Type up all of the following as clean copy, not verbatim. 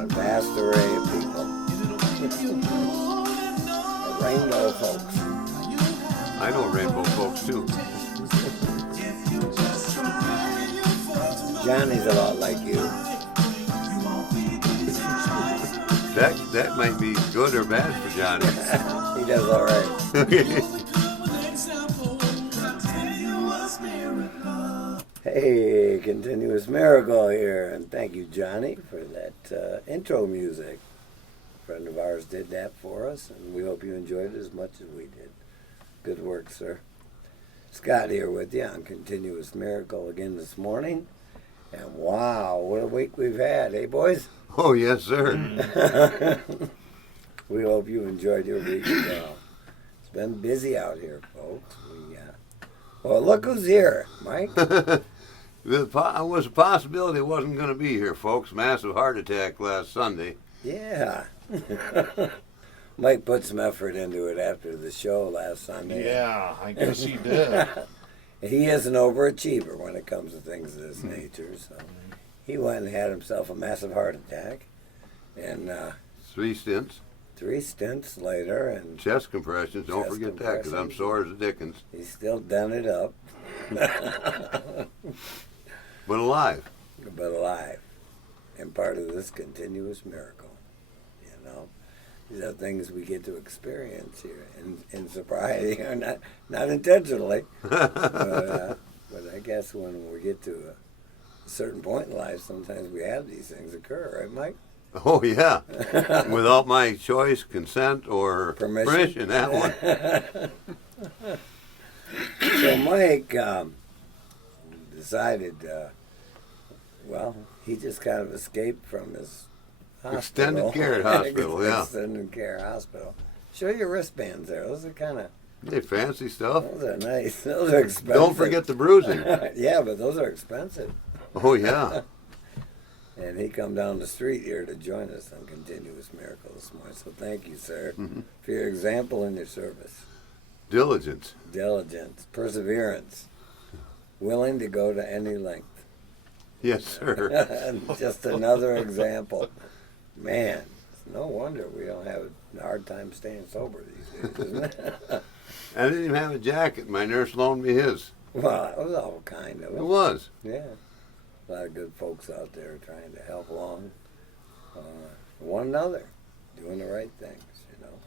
got a vast array of people. A rainbow folks. I know rainbow folks too. Johnny's a lot like you. That might be good or bad for Johnny. He does all right. Hey, Continuous Miracle here, and thank you, Johnny, for that intro music. A friend of ours did that for us, and we hope you enjoyed it as much as we did. Good work, sir. Scott here with you on Continuous Miracle again this morning. And wow, what a week we've had, eh, boys? Oh, yes, sir. We hope you enjoyed your week as well. It's been busy out here, folks. Well, look who's here, Mike. There was a possibility I wasn't going to be here, folks. Massive heart attack last Sunday. Yeah. Mike put some effort into it after the show last Sunday. Yeah, I guess he did. He is an overachiever when it comes to things of this nature, so he went and had himself a massive heart attack. And 3 stents. 3 stints later, and Chest compressions. Don't Chest forget that, because I'm compressions. sore as a dickens. he's still done it up. But alive. But alive, and part of this continuous miracle. You know, these are things we get to experience here in sobriety, or not intentionally, but I guess when we get to a certain point in life, sometimes we have these things occur, right, Mike? Oh, yeah. Without my choice, consent, or permission that one. So Mike decided, well, he just kind of escaped from his hospital. Extended care hospital, yeah. Extended care hospital. Show your wristbands there. Those are kind of, Hey, fancy stuff. those are nice. Those are expensive. Don't forget the bruising. Yeah, but those are expensive. Oh, yeah. And he come down the street here to join us on Continuous Miracle this morning. So thank you, sir, for your example and your service. Diligence. Diligence, perseverance, willing to go to any length. Yes, sir. And just another example. Man, it's no wonder we don't have a hard time staying sober these days, isn't it? I didn't even have a jacket. My nurse loaned me his. Well, it was all kind of It it. was. Yeah. A lot of good folks out there trying to help along one another, doing the right things, you know.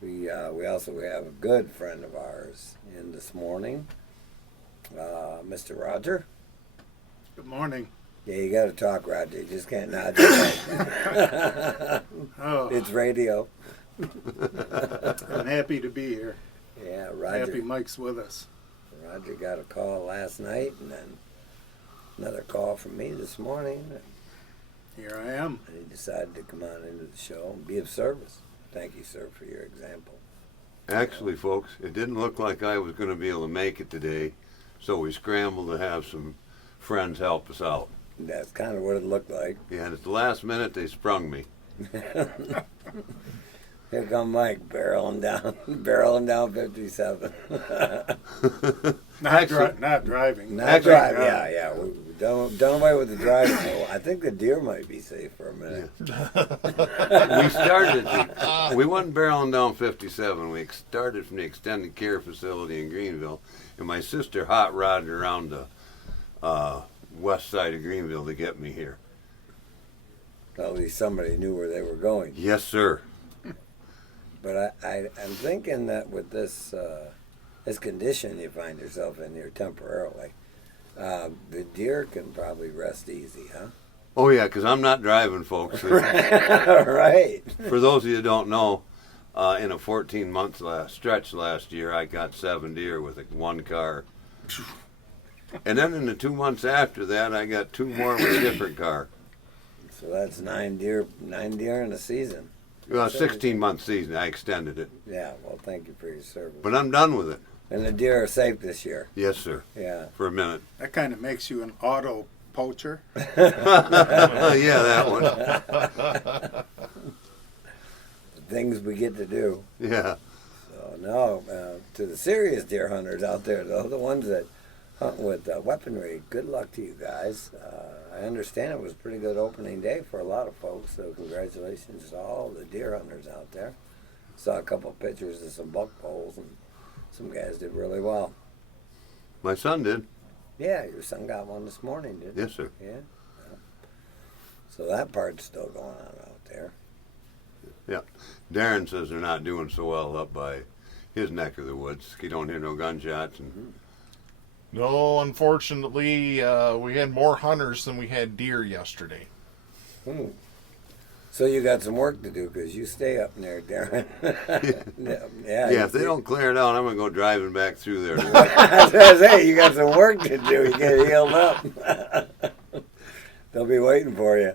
We also have a good friend of ours in this morning, Mr. Roger. Good morning. Yeah, you got to talk, Roger. You just can't nod your head. Oh, It's radio. I'm happy to be here. Yeah, Happy Mike's with us. Roger got a call last night, and then another call from me this morning. Here I am. And he decided to come on into the show and be of service. Thank you, sir, for your example. Actually, folks, it didn't look like I was going to be able to make it today, so we scrambled to have some friends help us out. That's kind of what it looked like. Yeah, and at the last minute, they sprung me. Here come Mike barreling down 57. Not driving. Not drive, yeah. We done away with the driving. So I think the deer might be safe for a minute. We wasn't barreling down 57. We started from the extended care facility in Greenville, and my sister hot rodded around the west side of Greenville to get me here. At least somebody knew where they were going. Yes, sir. But I'm thinking that with this this condition you find yourself in here temporarily, the deer can probably rest easy, huh? Oh, yeah, because I'm not driving, folks. Right. For those of you who don't know, in a 14-month stretch last year, I got 7 deer with one car. And then in the 2 months after that, I got 2 more with a different car. So that's 9 deer in a season. Well, 16-month season, I extended it. Yeah, well, thank you for your service. But I'm done with it. And the deer are safe this year. Yes, sir. Yeah. For a minute. That kind of makes you an auto poacher. Yeah, that one. Things we get to do. Yeah. So, no, to the serious deer hunters out there, though, the ones that hunt with weaponry, good luck to you guys. I understand it was a pretty good opening day for a lot of folks, so congratulations to all the deer hunters out there. Saw a couple of pictures of some buck poles, and some guys did really well. My son did. Yeah, your son got one this morning, didn't he? Yes, sir. Yeah. Well, so that part's still going on out there. Yeah. Darren says they're not doing so well up by his neck of the woods. You don't hear no gunshots. And No, unfortunately, we had more hunters than we had deer yesterday. So you got some work to do because you stay up there, Darren. yeah, if they don't clear it out, I'm going to go driving back through there. I was gonna say, you got some work to do. You get healed up. They'll be waiting for you.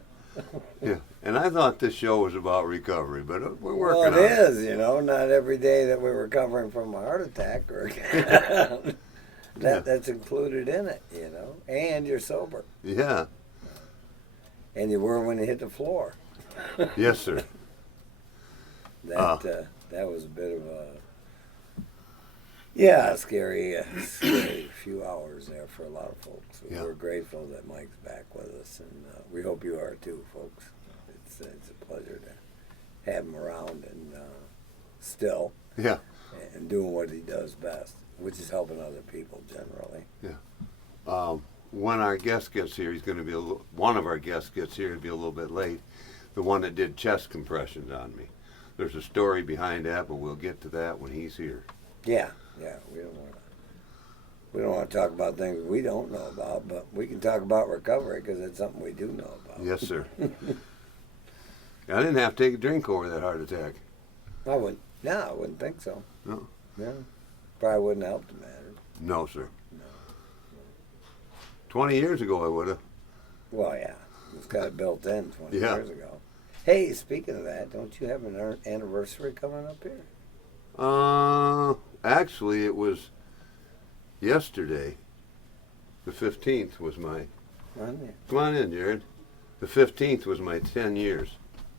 Yeah. And I thought this show was about recovery, but we're working Well, on it it. is, you know, not every day that we're recovering from a heart attack or that's included in it, you know. And you're sober. Yeah. And you were when you hit the floor. Yes, sir. That was a bit of a scary few hours there for a lot of folks. Yeah. We're grateful that Mike's back with us, and we hope you are too, folks. It's a pleasure to have him around and still Yeah. and doing what he does best, which is helping other people generally. When our guest gets here, he's going to be one of our guests gets here to be a little bit late. The one that did chest compressions on me. There's a story behind that, but we'll get to that when he's here. Yeah, we don't want to talk about things we don't know about, but we can talk about recovery because it's something we do know about. Yes, sir. I didn't have to take a drink over that heart attack. I wouldn't think so. No. Yeah, probably wouldn't help the matter. No, sir. No. 20 years ago, I would have. Well, yeah, it's got it built in 20 Yeah. years ago. Hey, speaking of that, don't you have an anniversary coming up here? Actually, it was yesterday. The 15th was my. Come on in, Jared. The 15th was my 10 years.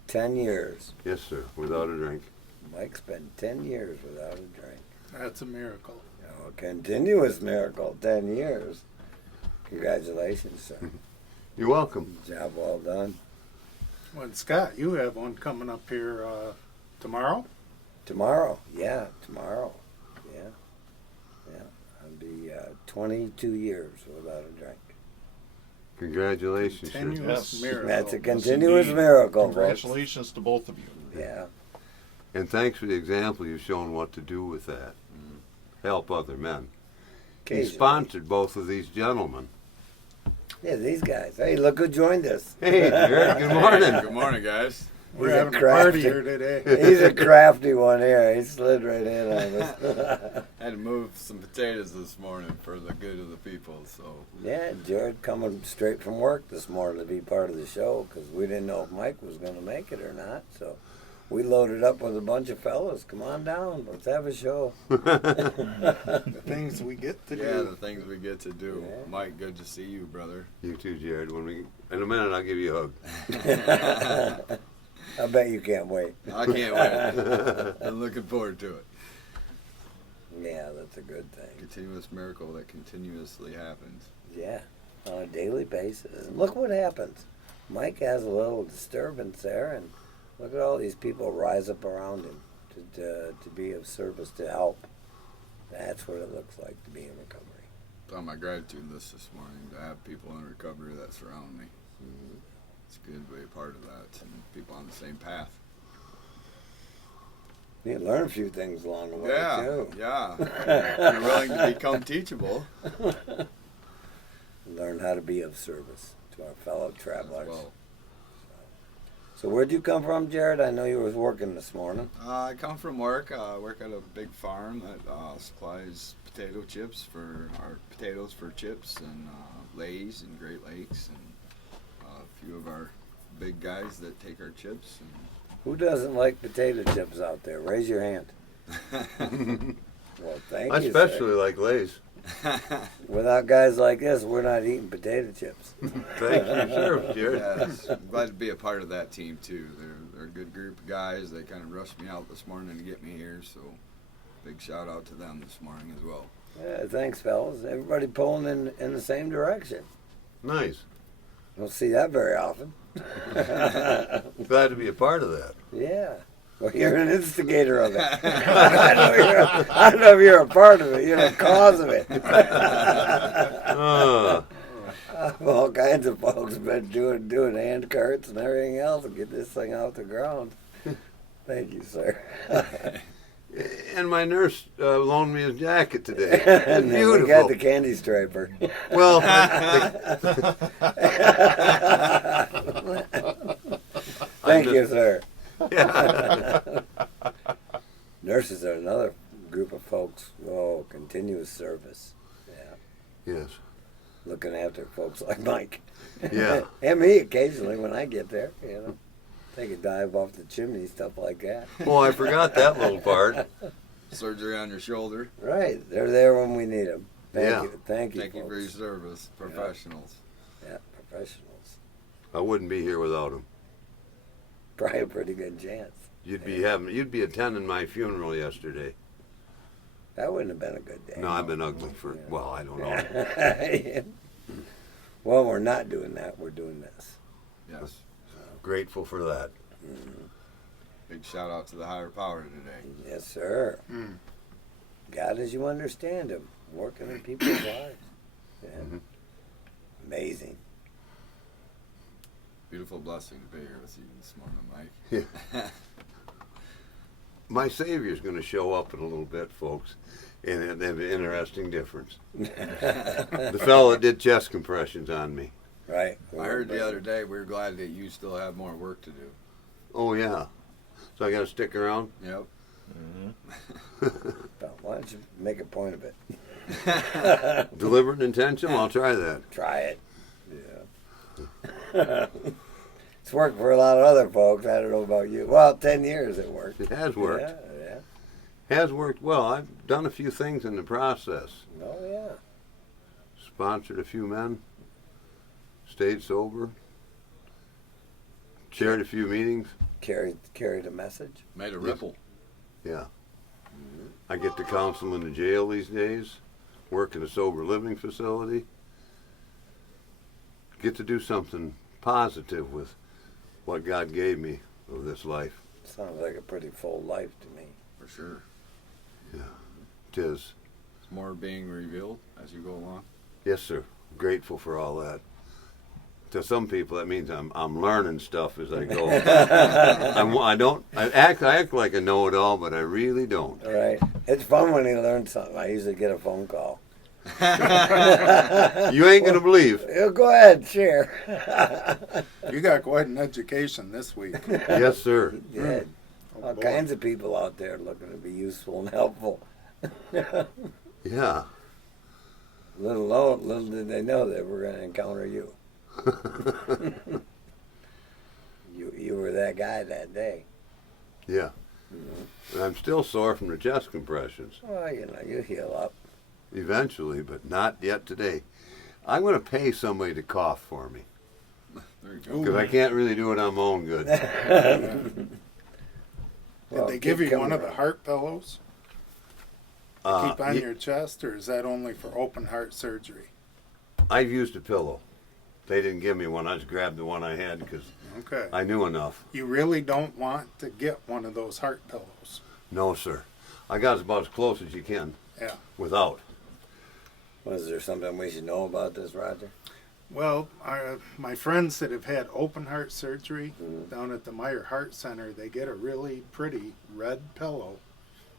10 years. Yes, sir. Without a drink. Mike's been 10 years without a drink. That's a miracle. Oh, a continuous miracle, 10 years. Congratulations, sir. You're welcome. Job well done. Well, Scott, you have one coming up here tomorrow? Tomorrow, yeah, tomorrow. Yeah. I'll be 22 years without a drink. Congratulations, sir. Continuous Yes. miracle. That's a Yes, continuous indeed. miracle, folks. Congratulations to both of you. Yeah. And thanks for the example you've shown what to do with that. Help other men. He Occasionally. sponsored both of these gentlemen. Yeah, these guys. Hey, look who joined us. Hey, Jared, good morning. Good morning, guys. We're He's a having a party crafty- here today. He's a crafty one here. He slid right in on us. I had to move some potatoes this morning for the good of the people. So Yeah, Jared coming straight from work this morning to be part of the show because we didn't know if Mike was going to make it or not. So we loaded up with a bunch of fellas. Come on down. Let's have a show. The things we get to yeah, do. the things we get to do. Yeah. Mike, good to see you, brother. You too, Jared. In a minute, I'll give you a hug. I bet you can't wait. I can't wait. I'm looking forward to it. Yeah, that's a good thing. Continuous miracle that continuously happens. Yeah, on a daily basis. And look what happens. Mike has a little disturbance there, and look at all these people rise up around him to be of service, to help. That's what it looks like to be in recovery. It's on my gratitude list this morning to have people in recovery that surround me. It's good to be a part of that and people on the same path. You learn a few things along the way, too. Yeah. If you're willing to become teachable. Learn how to be of service to our fellow travelers. Well, So where'd you come from, Jared? I know you was working this morning. I come from work. I work at a big farm that supplies potato chips for our potatoes for chips and Lay's and Great Lakes and a few of our big guys that take our chips. Who doesn't like potato chips out there? Raise your hand. Well, thank I you, sir. especially like Lay's. Without guys like this, we're not eating potato chips. Thanks for your service, Jared. Yes, I'm glad to be a part of that team too. They're a good group of guys. They kind of rushed me out this morning to get me here, so big shout out to them this morning as well. Yeah, thanks, fellas. Everybody pulling in the same direction. Nice. Don't see that very often. Glad to be a part of that. Yeah. Well, you're an instigator of it. I don't know if you're a part of it. You're the cause of it. All kinds of folks have been doing hand carts and everything else to get this thing off the ground. Thank you, sir. And my nurse loaned me his jacket today. And then Beautiful. we got the candy striper. Well, Thank you, sir. yeah. Nurses are another group of folks. Oh, continuous service. Yeah. Yes. Looking after folks like Mike. Yeah. And me occasionally when I get there, you know. Take a dive off the chimney, stuff like that. Oh, I forgot that little part. Surgery on your shoulder. Right. They're there when we need them. Thank Yeah. you. Thank you, Thank you for your folks. service, professionals. Yeah, professionals. I wouldn't be here without him. Probably a pretty good chance. You'd be attending my funeral yesterday. That wouldn't have been a good day. No, I've been ugly for, well, I don't know. Yeah. Well, we're not doing that. We're doing this. Yes. Grateful for that. Big shout out to the higher power today. Yes, sir. Mm. God as you understand him, working in people's lives. Yeah. Mhm. Amazing. Beautiful blessing to be here with you this morning, Mike. My Savior's going to show up in a little bit, folks, and they have an interesting difference. The fellow that did chest compressions on me. Right. I heard the other day we were glad that you still have more work to do. Oh, yeah. So I got to stick around? Yep. But why don't you make a point of it? Deliberate and intentional? I'll try that. Try it. Yeah. It's worked for a lot of other folks. I don't know about you. Well, 10 years it worked. It has worked. Yeah. Has worked well. I've done a few things in the process. Oh, yeah. Sponsored a few men. Stayed sober. Chaired a few meetings. Carried a message. Made a ripple. Yeah. I get to counsel in the jail these days. Work in a sober living facility. Get to do something positive with what God gave me of this life. Sounds like a pretty full life to me. For sure. It is. It's more being revealed as you go along. Yes, sir. Grateful for all that. To some people, that means I'm learning stuff as I go. I act like I know it all, but I really don't. All right. It's fun when you learn something. I usually get a phone call. You ain't gonna believe. Yeah, go ahead, share. You got quite an education this week. Yes, sir. Yeah. Oh, All boy. kinds of people out there looking to be useful and helpful. Yeah. Little did they know that we're going to encounter you. You were that guy that day. Yeah. And I'm still sore from the chest compressions. Well, you know, you heal up. Eventually, but not yet today. I'm going to pay somebody to cough for me There you go. because I can't really do it on my own good. Did they give you one of the heart pillows to Uh, keep on ye- your chest, or is that only for open heart surgery? I've used a pillow. They didn't give me one. I just grabbed the one I had because Okay. I knew enough. You really don't want to get one of those heart pillows. No, sir. I got about as close as you can Yeah. without. Was there something we should know about this, Roger? Well, my friends that have had open heart surgery Mhm. down at the Meyer Heart Center, they get a really pretty red pillow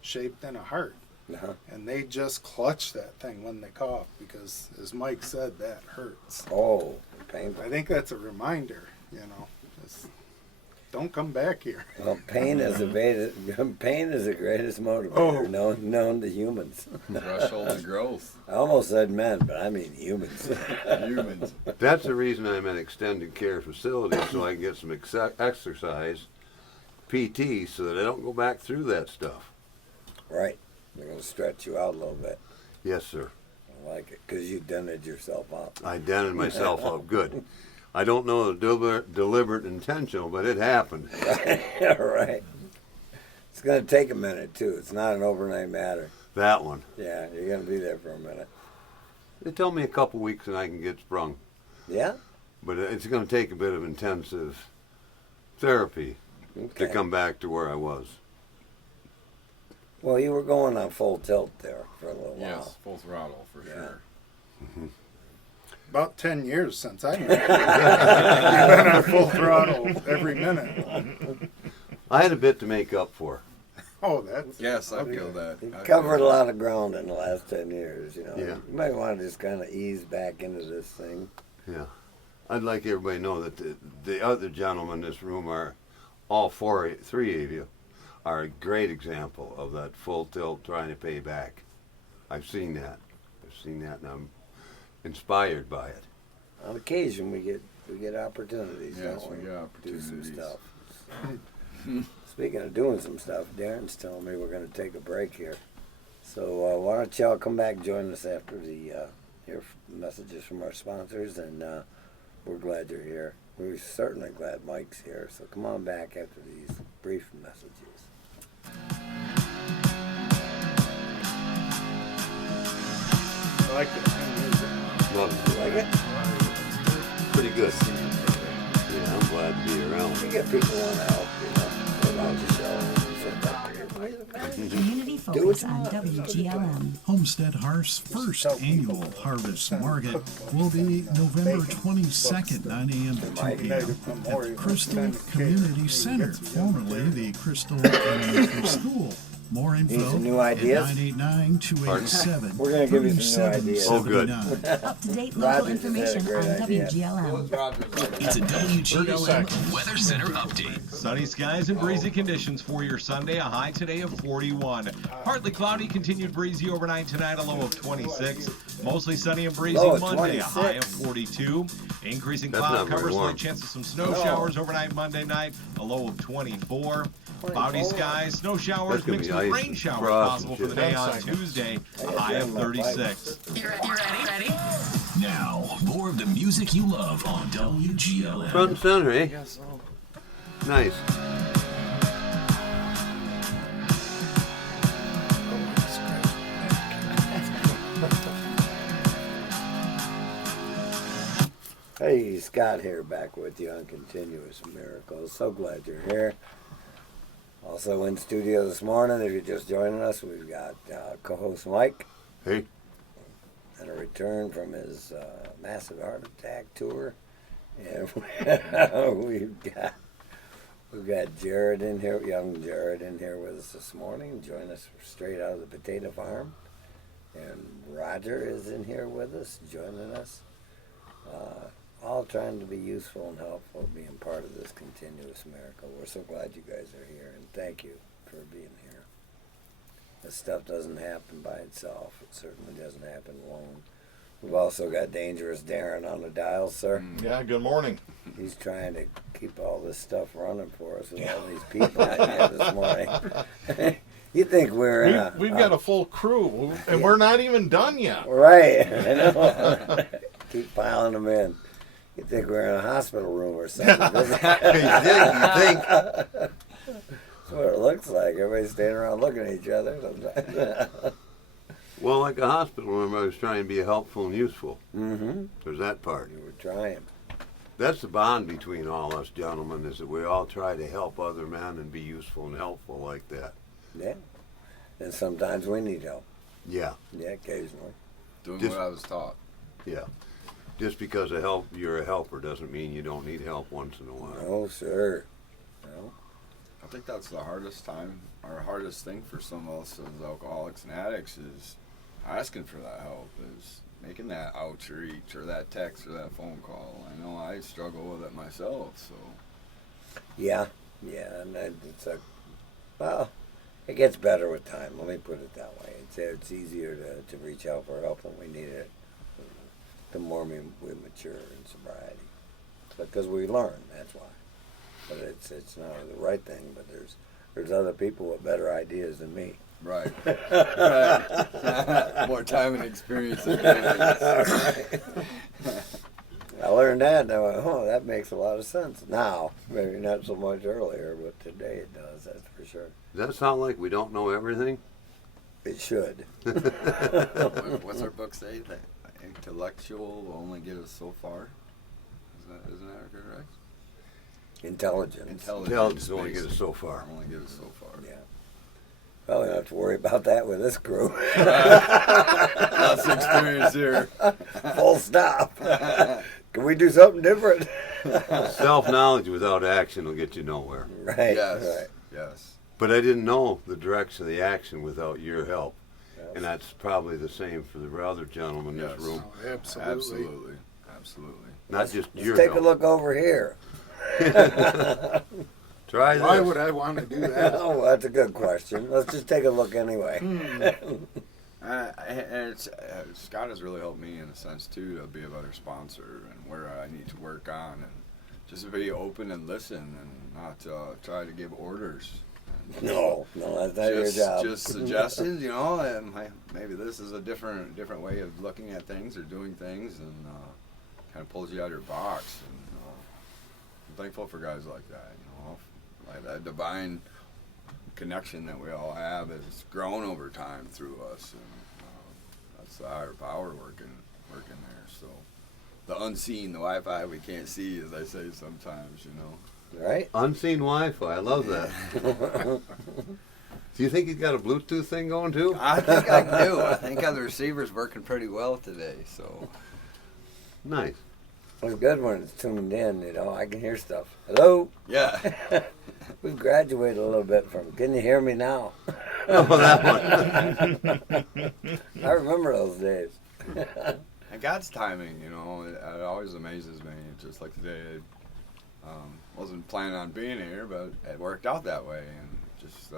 shaped in a heart. Uh-huh. And they just clutch that thing when they cough because, as Mike said, that hurts. Oh, painful. I think that's a reminder, you know. It's, don't come back here. Well, pain is the greatest motivator Oh. known to humans. Threshold of growth. I almost said men, but I mean humans. Humans. That's the reason I'm in extended care facilities so I can get some exercise, PT, so that I don't go back through that stuff. Right. They're going to stretch you out a little bit. Yes, sir. I like it because you dented yourself out. I dented myself up good. I don't know the deliberate intentional, but it happened. Right. It's going to take a minute, too. It's not an overnight matter. That one. Yeah, you're going to be there for a minute. They tell me a couple weeks and I can get sprung. Yeah? But it's going to take a bit of intensive therapy Okay. to come back to where I was. Well, you were going on full tilt there for a little while. Yes, full throttle for Yeah. sure. About 10 years since I met you. You've been on full throttle every minute. I had a bit to make up for. Oh, that's Yes, I feel that. You I covered a feel lot of ground in the last 10 years, you know. Yeah. You might want to just kind of ease back into this thing. Yeah. I'd like everybody to know that the other gentlemen in this room are all three of you are a great example of that full tilt trying to pay back. I've seen that. And I'm inspired by it. On occasion, we get opportunities. Yes, don't we get Do opportunities. some stuff. Speaking of doing some stuff, Darren's telling me we're going to take a break here. So why don't y'all come back and join us after the hear messages from our sponsors, and we're glad you're here. We're certainly glad Mike's here. So come on back after these brief messages. I like it. Love it. Like it? Pretty good. Yeah, I'm glad to be around. You get people want to help, you know. They want to show and sit back here. Community Focus on WGLM. Homestead Harvest's first annual Harvest Market will be November 22nd, 9 a.m. to 2 p.m. at the Crystal Community Center, formerly the Crystal Elementary School. More info Need some new at ideas? 989-287-3779. We're gonna give you some new ideas. Oh, good. Up-to-date local Rogers has had a information great on idea. WGLM. It's a 30 WGLM seconds. Weather Center update. Sunny skies and breezy conditions for your Sunday. A high today of 41. Partly cloudy, continued breezy overnight tonight. A low of 26. Mostly sunny and breezy Low of Monday. A high of 26. 42. Increasing That's cloud not very cover, warm. slight chance of some snow No. showers overnight Monday night. A low of 24. Cloudy skies, snow showers That's gonna mixed be with ice rain and showers frost possible and for the shit. day 10 on seconds. Tuesday. A I high of got my 36. You ready? Now, more of the music you love on WGLM. Front and center, eh? Nice. Hey, Scott here, back with you on Continuous Miracles. So glad you're here. Also in studio this morning, if you're just joining us, we've got co-host Mike, Hey, and a return from his massive heart attack tour. And we've got Jared in here, young Jared in here with us this morning, join us straight out of the potato farm. And Roger is in here with us, joining us. All trying to be useful and helpful, being part of this continuous miracle. We're so glad you guys are here, and thank you for being here. This stuff doesn't happen by itself. It certainly doesn't happen alone. We've also got Dangerous Darren on the dial, sir. Yeah, good morning. He's trying to keep all this stuff running for us with all these people out here this morning. You think we're in a... We've got a full crew, and we're not even done yet. Right, I know. Keep piling them in. You think we're in a hospital room or something. you think? That's what it looks like. Everybody's standing around looking at each other sometimes. Well, like a hospital room, I was trying to be helpful and useful. Mm-hmm. There's that part. You were trying. That's the bond between all us gentlemen, is that we all try to help other men and be useful and helpful like that. Yeah. And sometimes we need help. Yeah, Yeah, occasionally. Doing Just- what I was taught. yeah. Just because you're a helper doesn't mean you don't need help once in a while. No, sir. No. I think that's the hardest time, or hardest thing for some of us as alcoholics and addicts is asking for that help, is making that outreach or that text or that phone call. I know I struggle with it myself, so. Yeah, and it's well, it gets better with time. Let me put it that way. It's easier to reach out for help when we need it. The more we mature in sobriety, because we learn. That's why. But it's not the right thing. But there's other people with better ideas than me. Right. Right. More time and experience than me. I learned that, and I went, oh, that makes a lot of sense now. Maybe not so much earlier, but today it does. That's for sure. Does that sound like we don't know everything? It should. What's our book say? That intellectual will only get us so far. Isn't Isn't that correct? Intelligence. Intelligence only get us so far. Only get us so far. Yeah. Well, we don't have to worry about that with this crew. Lots of experience here. Full stop. Can we do something different? Self-knowledge without action will get you nowhere. Right. Yes. Right. Yes. But I didn't know the direction of the action without your help. Yes. And that's probably the same for the other gentlemen in Yes. this room. Oh, absolutely. Absolutely. Absolutely. Not just Let's your take help. a look over here. Try Why this. would I want to do that? Oh, that's a good question. Let's just take a look anyway. And it's Scott has really helped me in a sense too to be a better sponsor and where I need to work on and just to be open and listen and not try to give orders. And No, that's not your job. Just suggestions, you know, and maybe this is a different way of looking at things or doing things, and kind of pulls you out of your box. And I'm thankful for guys like that, you know, like that divine connection that we all have has grown over time through us, and that's the higher power working there. So the unseen, the Wi-Fi we can't see, as I say sometimes, you know. Right? Unseen Wi-Fi. I love that. Do you think he's got a Bluetooth thing going too? I think I do. I think the receiver's working pretty well today. So Nice. It's good when it's tuned in, you know. I can hear stuff. Hello? yeah. We've graduated a little bit from, can you hear me now? Oh, that one. I remember those days. And God's timing, you know, it always amazes me. Just like today, I wasn't planning on being here, but it worked out that way. And just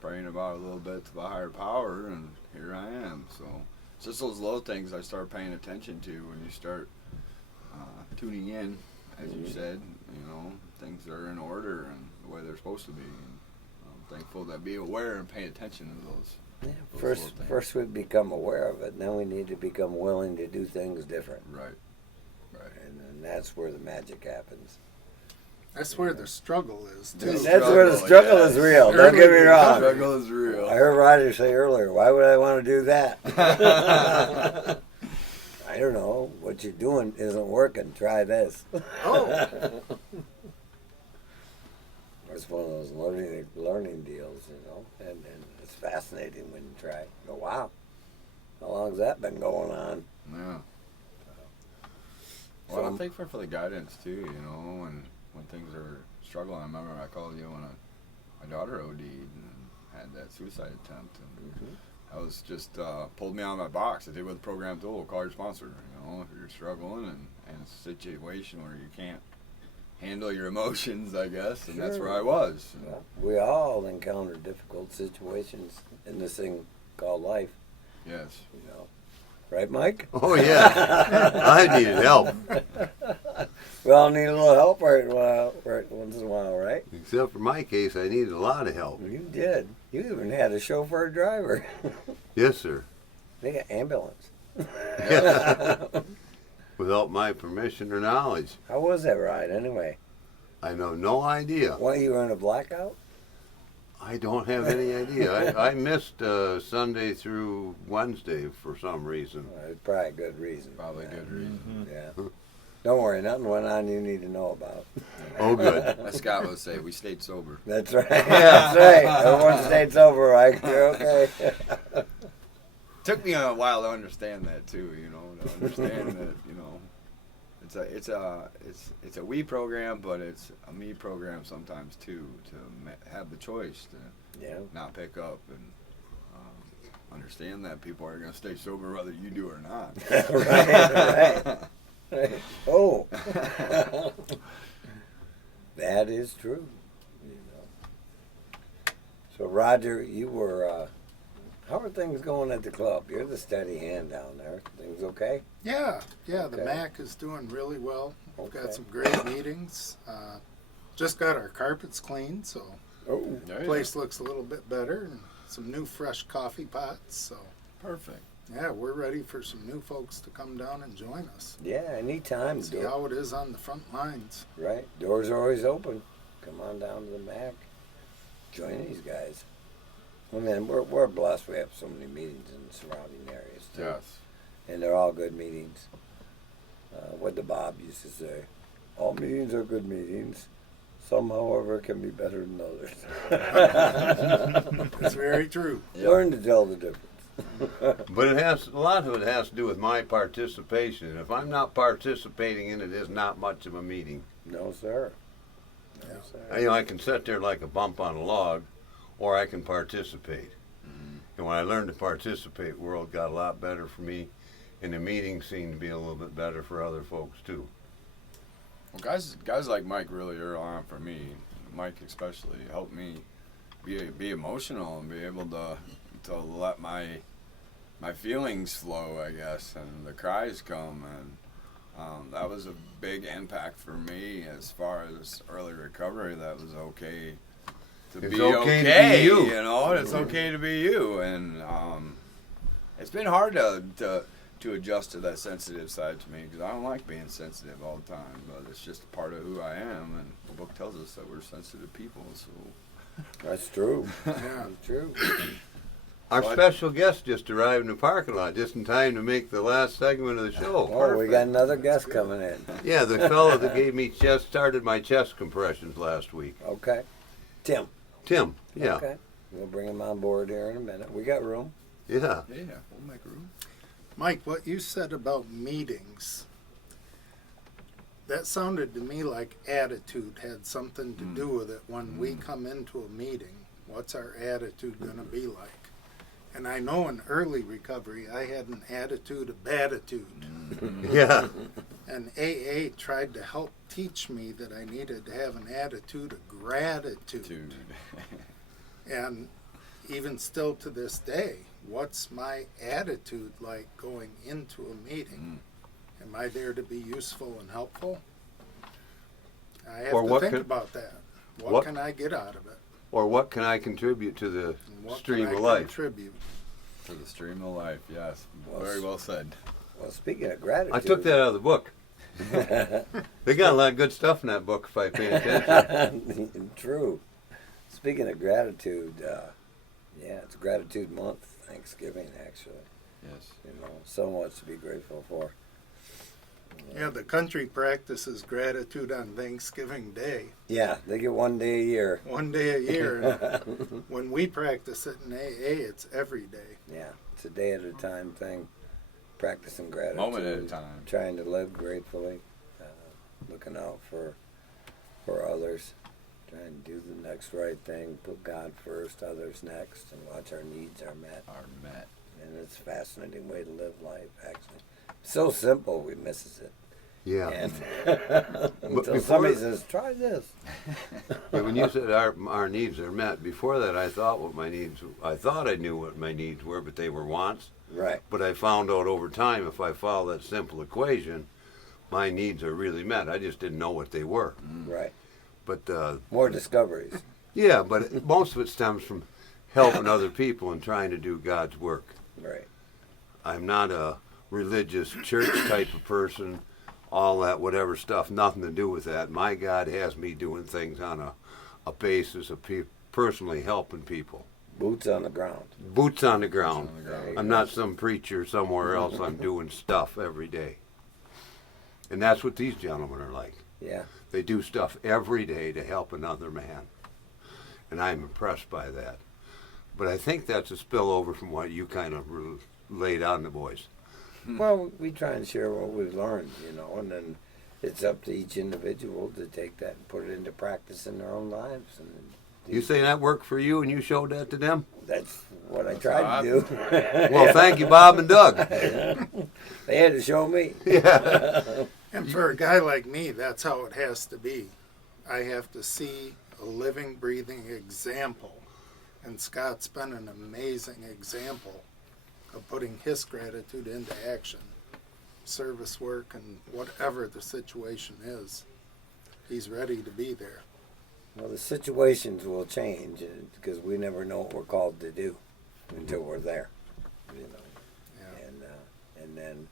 praying about it a little bit to the higher power, and here I am. So it's just those little things I start paying attention to when you start tuning in, as you said. You know, things are in order and the way they're supposed to be. And I'm thankful to be aware and pay attention to those. Yeah, Those first, little things. first we become aware of it, then we need to become willing to do things different. Right. And that's where the magic happens. That's where the struggle is, too. That's where the struggle is real. Don't get me The wrong. struggle is real. I heard Roger say earlier, why would I want to do that? I don't know. What you're doing isn't working. Try this. Oh, It's one of those learning deals, you know, and it's fascinating when you try. Go, wow, how long's that been going on? Yeah. Well, I'm thankful for the guidance too. You know, when things are struggling. I remember I called you when my daughter OD'd and had that suicide attempt, and I was just pulled me out of my box. I did what the program told: call your sponsor. You know, if you're struggling and it's a situation where you can't handle your emotions, I guess, and that's where I was. Well, we all encounter difficult situations in this thing called life, Yes. you know. Right, Mike? Oh, yeah. I needed help. We all need a little help right once in a while, right? Except for my case, I needed a lot of help. You did. You even had a chauffeur driver. Yes, sir. They got ambulance. Without my permission or knowledge. How was that ride anyway? I know no idea. Why, you were in a blackout? I don't have any idea. I missed Sunday through Wednesday for some reason. Well, it's probably a good reason. Probably a good reason. Yeah. Don't worry, nothing went on you need to know about. Oh, good. As Scott would say, we stayed sober. That's right. That's right. Everyone stayed sober, Mike. You're okay. Took me a while to understand that too. You know, to understand that, you know, it's a we program, but it's a me program sometimes too. To have the choice to Yeah. not pick up and understand that people are going to stay sober whether you do or not. right. Oh. That is true. You know. So, Roger, you were, how are things going at the club? You're the steady hand down there. Things okay? yeah. The Okay. MAC is doing really well. We've Okay. got some great meetings. Just got our carpets cleaned, so Oh. the place looks a little bit better. And some new fresh coffee pots. So, Perfect. yeah, we're ready for some new folks to come down and join us. Yeah, anytime. See how it is on the front lines. Right. Doors are always open. Come on down to the MAC. Join these guys. I mean, we're blessed. We have so many meetings in the surrounding areas, too. Yes. And they're all good meetings. What the Bob used to say. All meetings are good meetings. Some, however, can be better than others. That's very true. Learn to tell the difference. But a lot of it has to do with my participation. And if I'm not participating in it, it's not much of a meeting. No, sir. No, sir. I can sit there like a bump on a log, or I can participate. And when I learned to participate, world got a lot better for me, and the meetings seemed to be a little bit better for other folks too. Well, guys like Mike really early on for me, Mike especially, helped me be emotional and be able to let my feelings flow, I guess, and the cries come, and that was a big impact for me as far as early recovery. That was okay to It's be okay to be you. you know, it's okay to be you, and it's been hard to adjust to that sensitive side to me because I don't like being sensitive all the time, but it's just part of who I am, and the book tells us that we're sensitive people, so. That's true. Yeah. True. Our special guest just arrived in the parking lot just in time to make the last segment of the show. Oh, we got another guest coming in. Yeah, the fellow that gave me started my chest compressions last week. Okay. Tim. Tim, yeah. Okay. We'll bring him on board here in a minute. We got room. Yeah. Yeah, we'll make room. Mike, what you said about meetings, that sounded to me like attitude had something to do with it. When we come into a meeting, what's our attitude going to be like? And I know in early recovery, I had an attitude of baditude. Yeah. And AA tried to help teach me that I needed to have an attitude of gratitude. Dude. And even still to this day, what's my attitude like going into a meeting? Am I there to be useful and helpful? I have Or to what think can- about that. What what- can I get out of it? Or what can I contribute to the And what stream can of I life? contribute? To the stream of life, yes. Well, Very well said. Well, speaking of gratitude. I took that out of the book. They got a lot of good stuff in that book if I pay attention. True. Speaking of gratitude, yeah, it's Gratitude Month, Thanksgiving, actually. Yes. You know, so much to be grateful for. Yeah, the country practices gratitude on Thanksgiving Day, Yeah, they get one day a year. one day a year. And when we practice it in AA, it's every day. Yeah, it's a day at a time thing. Practicing gratitude. Moment at a time. Trying to live gratefully. Looking out for others. Trying to do the next right thing. Put God first, others next, and watch our needs are met. And it's a fascinating way to live life, actually. So simple, we misses it. Yeah. And But until somebody says, try this. Yeah, when you said our needs are met, before that I thought I knew what my needs were, but they were wants. Right. But I found out over time, if I follow that simple equation, my needs are really met. I just didn't know what they were. Right. But More discoveries. yeah, but most of it stems from helping other people and trying to do God's work. Right. I'm not a religious church type of person, all that whatever stuff, nothing to do with that. My God has me doing things on a basis of personally helping people. Boots on the ground. Boots on the ground. On the ground. I'm not some preacher somewhere else. I'm doing stuff every day. And that's what these gentlemen are like. Yeah. They do stuff every day to help another man. And I'm impressed by that. But I think that's a spillover from what you kind of laid on the boys. Well, we try and share what we've learned, you know, and then it's up to each individual to take that and put it into practice in their own lives. And You say that worked for you and you showed that to them? that's what I tried to do. Well, thank you, Bob and Doug. They had to show me. Yeah. And for a guy like me, that's how it has to be. I have to see a living, breathing example. And Scott's been an amazing example of putting his gratitude into action. Service work and whatever the situation is, he's ready to be there. Well, the situations will change because we never know what we're called to do until we're there, you know. Yeah. And then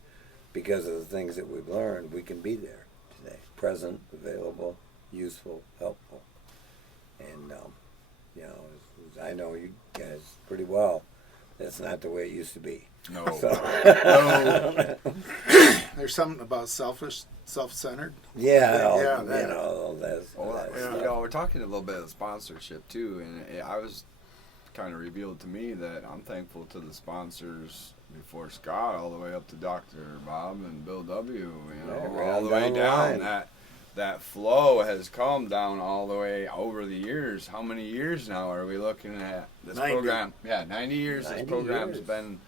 because of the things that we've learned, we can be there today, present, available, useful, helpful. And, you know, I know you guys pretty well. That's not the way it used to be. No. No. There's something about self-centered. Yeah, Yeah, you that- know, that's Yeah. You know, we're talking a little bit of sponsorship too, and I was kind of revealed to me that I'm thankful to the sponsors before Scott, all the way up to Dr. Bob and Bill W. You know, Right, right all on the way down the down. line. That flow has come down all the way over the years. How many years now are we looking at this 90. program? Yeah, 90 years. 90 This program's years. been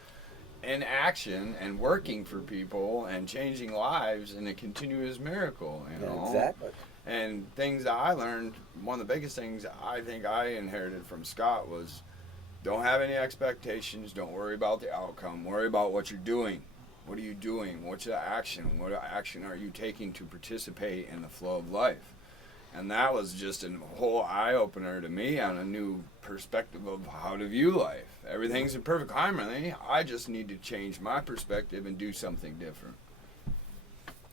in action and working for people and changing lives in a continuous miracle. You know, exactly. and things that I learned, one of the biggest things I think I inherited from Scott was don't have any expectations, don't worry about the outcome, worry about what you're doing. What are you doing? What's the action? What action are you taking to participate in the flow of life? And that was just a whole eye-opener to me on a new perspective of how to view life. Everything's in perfect harmony. I just need to change my perspective and do something different.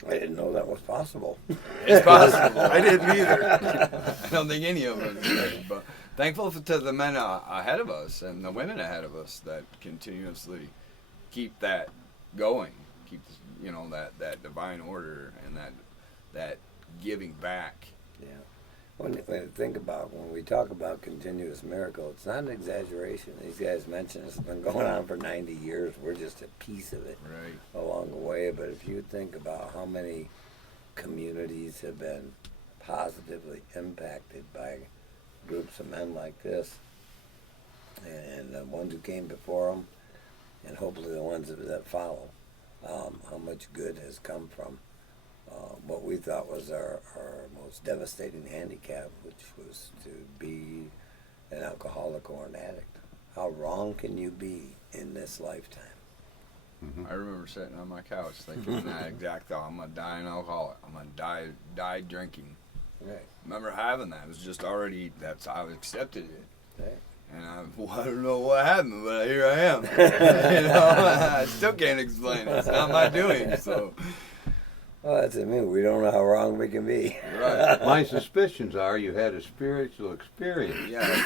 I didn't know that was possible. It's possible. I didn't either. I don't think any of us did, but thankful to the men ahead of us and the women ahead of us that continuously keep that going, keep that divine order and that giving back. Yeah. When you think about when we talk about continuous miracle, it's not an exaggeration. These guys mentioned it's been going on for 90 years. We're just a piece of it Right. along the way. But if you think about how many communities have been positively impacted by groups of men like this, and the ones who came before them, and hopefully the ones that follow, how much good has come from what we thought was our most devastating handicap, which was to be an alcoholic or an addict. How wrong can you be in this lifetime? I remember sitting on my couch thinking that exact thought. I'm going to die an alcoholic. I'm going to die drinking. Right. Remember having that. It was just already, that's how I accepted it. Right. And I don't know what happened, but here I am. You know, I still can't explain it. It's not my doing, so. Well, that's it. We don't know how wrong we can be. Right. My suspicions are you had a spiritual experience. Yeah.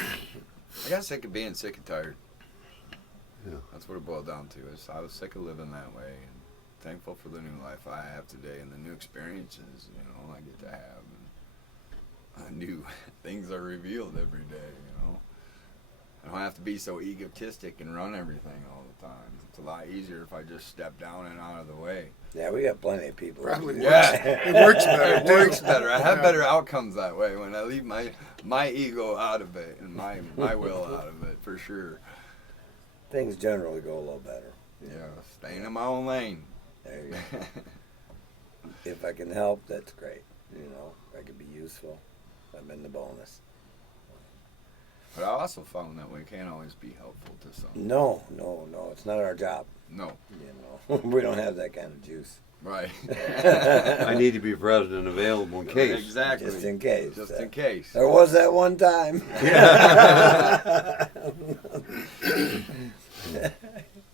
I got sick of being sick and tired. Yeah. That's what it boiled down to. Is I was sick of living that way, and thankful for the new life I have today and the new experiences, I get to have. And new things are revealed every day, I don't have to be so egotistic and run everything all the time. It's a lot easier if I just step down and out of the way. Yeah, we got plenty of people. Probably works. Yeah. It works better. It works better. I have better outcomes that way when I leave my ego out of it and my will out of it, for sure. Things generally go a little better. Yeah, staying in my own lane. There you go. If I can help, that's great. If I can be useful, I'm in the bonus. But I also found that we can't always be helpful to some. No, it's not our job. No. We don't have that kind of juice. Right. I need to be present and available in case. Exactly. Just in case. Just in case. There was that one time.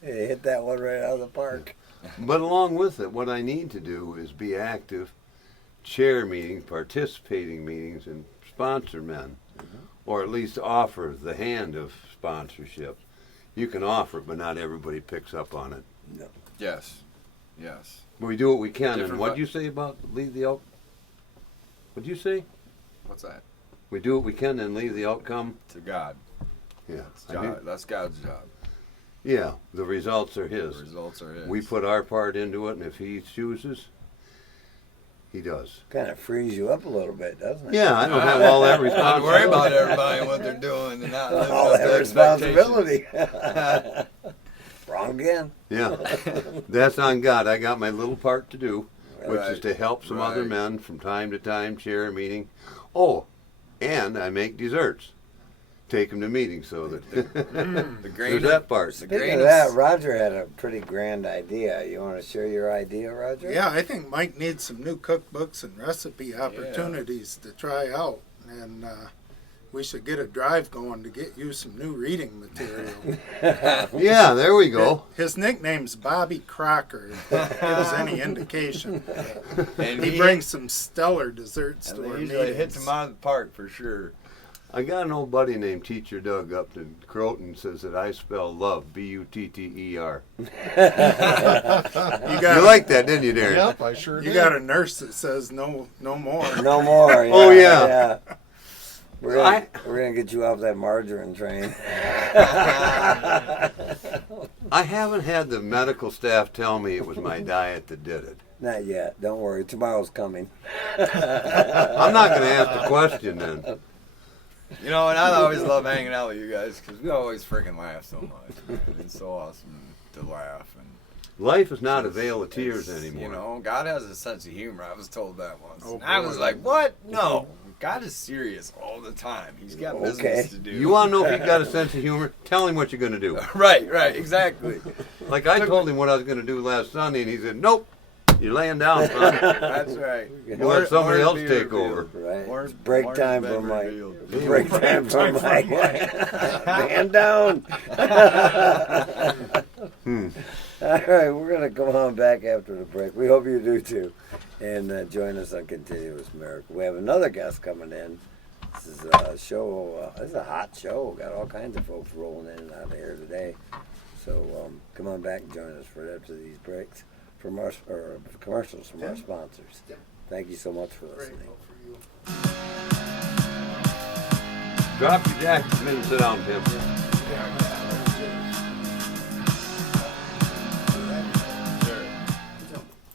You hit that one right out of the park. But along with it, what I need to do is be active, chair meetings, participating meetings, and sponsor men, or at least offer the hand of sponsorship. You can offer it, but not everybody picks up on it. No. Yes. We do what we can. Different And what'd you say about leave the out? What'd you say? What's that? We do what we can and leave the outcome. To God. Yeah. That's God's job. Yeah. The results are His. The results are His. We put our part into it, and if He chooses, He does. Kind of frees you up a little bit, doesn't it? Yeah, I don't have all that Not responsibility. worry about everybody and what they're doing and not living All up that to responsibility. Wrong again. Yeah, that's on God. I got my little part to do, which is Right. to help some other Right. men from time to time, chair a meeting. Oh, and I make desserts. Take them to meetings so that The grain there's that part. The Speaking grain of of that, Roger had a pretty grand idea. You want to share your idea, Roger? Yeah, I think Mike needs some new cookbooks and recipe opportunities to try out. And we should get a drive going to get you some new reading material. Yeah, there we go. His nickname's Bobby Crocker, if that gives any indication. And He brings some stellar desserts and to they our usually hits meetings. them out of the park for sure. I got an old buddy named Teacher Doug up in Croton says that I spell love B-U-T-T-E-R. You like that, didn't you, Darren? Yep, I sure You did. got a nurse that says no more. No more. Yeah, Oh, yeah. We're gonna get you off that margarine train. I haven't had the medical staff tell me it was my diet that did it. Not yet. Don't worry. Tomorrow's coming. I'm not going to ask the question then. You know, and I always love hanging out with you guys because we always freaking laugh so much. It's so awesome to laugh. And Life is not a veil of tears anymore. you know, God has a sense of humor. I was told that once. Oh, And I boy. was like, what? No. God is serious all the time. He's got business to do. You want to know if you've got a sense of humor? Tell him what you're going to do. Right, exactly. Like I told him what I was going to do last Sunday, and he said, "Nope, you're laying down, son. That's right. You let somebody else take over." Right. More- It's break more time has for been Mike. revealed. Break time for Mike. Man down. All right, we're going to come on back after the break. We hope you do too. And join us on Continuous Miracle. We have another guest coming in. This is a show, this is a hot show. Got all kinds of folks rolling in and out of here today. So come on back and join us for after these breaks from our commercials from our sponsors. Thank you so much for listening. Drop your jacket and sit down, Tim.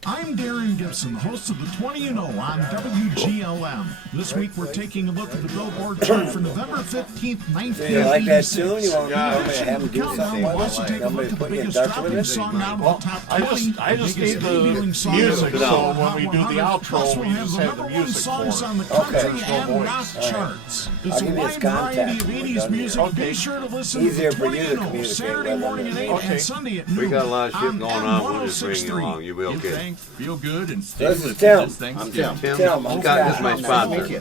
I'm Darren Gibson, host of the 20 and 0 on WGLM. This week we're taking a look at the Billboard chart for November 15th, 1986. So you like that tune? You want me to Edition have him of do Countdown something? will also take a look at the Put you in biggest touch with dropping it? song out of Well, the top I 20. just biggest need the debuting song music, out of the so Hot when we do the 100. Plus outro, we'll we have just the have the number one music songs for it. on the Okay. country and Voice. rock All right. charts. I'll It's a give you his wide variety contact of when we're 80s done music. here. Be sure to listen Easier to for the you 20 to and 0 communicate Saturday rather morning than at 8 me. Okay. and Sunday at We noon. got a lot of shit on going on. We'll just bring you 106.3. along. You'll be Give okay. thanks, feel good, and stay This is lifted Tim. this Thanksgiving. Tim, Tim, Scott, this is my sponsor. Yeah.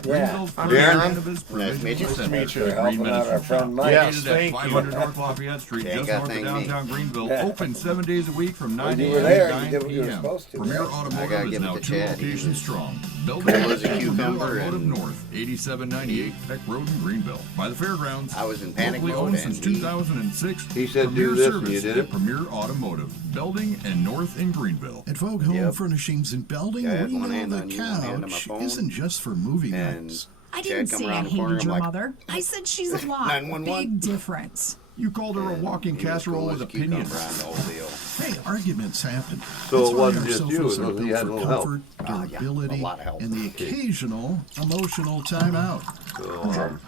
Darren? Nice to meet you. Meet you. For helping out our friend Mike. Yes, Located at thank you. 500 North Lafayette Street, just north of downtown Greenville. Open 7 days a week from 9 you a.m. were there, to you 9 did what you were p.m. supposed to. Premier I Automotive gotta is give it now to 2 Chad. locations strong. Building Cool as a Premier cucumber Automotive and- North, 8798 Peck Road in Greenville. By the fairgrounds. I was in panic Locally mode owned and since he- 2006. He said Premier do this and Service you did at it? Premier Automotive. Building and North in Greenville. At Vogue Home Yep. Furnishings and Building, I had we one know hand the on you, one hand on my couch phone, isn't just for movie and nights. I Chad didn't come say I around the corner, hated I'm your like, mother. I said she's a lot. 911? Big difference. You called her a walking He was casserole cool with as a cucumber opinions. on the whole deal. Hey, arguments happen. So That's it why wasn't our just sofas you, are it was- built you had for a little help. comfort, yeah, durability, a lot of help. and the occasional emotional timeout. So,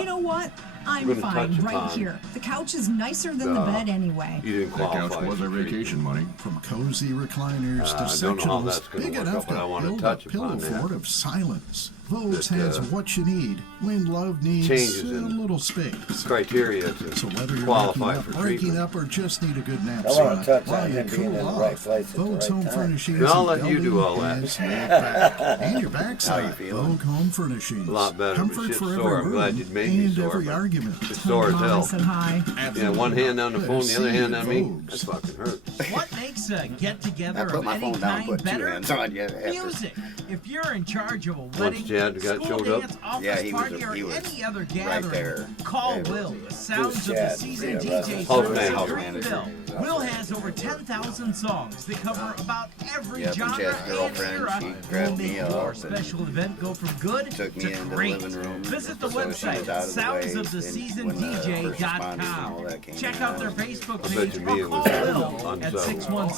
You know what? I'm gonna fine touch right upon here. The couch is nicer than the bed anyway. you didn't That qualify. couch was for our treatment. vacation money. From cozy recliners I to don't know how sectionals, that's gonna big work enough out, but I to wanna build a touch pillow upon that. fort of silence. Vogues That, has what you need when love needs changes a in little space. Criteria to So whether you're qualify waking for up, breaking treatment. up, or just need a good nap I want to spot touch while on you him being in cool the right off, place at the Vogue's Home right time. Furnishings Yeah, I'll and let you do all Building that. is laid back. And your backside, How you feeling? Vogue Home Furnishings. A lot better, but Comfort shit's for sore. every I'm glad room you made me and sore, every but argument. It's sore as Mom, I hell. said hi. Yeah, one hand on the phone, the other hand on me. Vogues. That fucking hurt. What makes a get-together I put of my any phone down, kind put two better? hands on you. after. Music. If you're in charge of a wedding, Chad got school showed up? dance, office Yeah, he was- party, or he was any other right gathering, there. call Yeah. Will, the Sounds of the Chad? Season Yeah, DJ Russ. House service in manager. Greenville. Will has over 10,000 songs that cover about every Yep, and genre Chad's and girlfriend, era. she We'll grabbed make me your up and special event go from good took me to into the great. living room Visit the so she was website out of the way when the first soundsofthesesondj.com. responders and all that came Check in. out their Facebook I bet page you or me it call was Will at unsettled.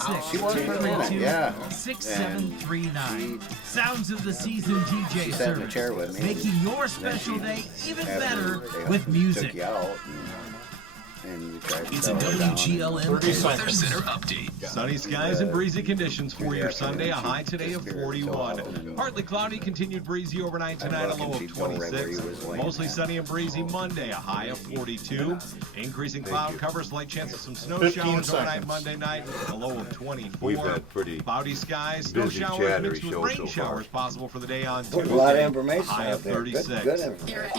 616-232-6739. Sounds of the Season DJ She sat in a service, chair with me. making your and then special she- day even after better they with music. Took you out and you tried to It's a settle it down. WGLM Weather Center update. Sunny skies and breezy conditions for your Sunday. A high today of 41. Partly cloudy, continued breezy overnight tonight, a low of 26. Mostly sunny and breezy Monday, a high of 42. Increasing cloud cover, slight chance of some snow 15 showers overnight seconds. Monday night, a low of 24. We've had pretty cloudy skies, snow busy, showers chattery mixed with show rain so far. showers possible for the day on Put Tuesday. a lot of information high out of there. 36. Good information.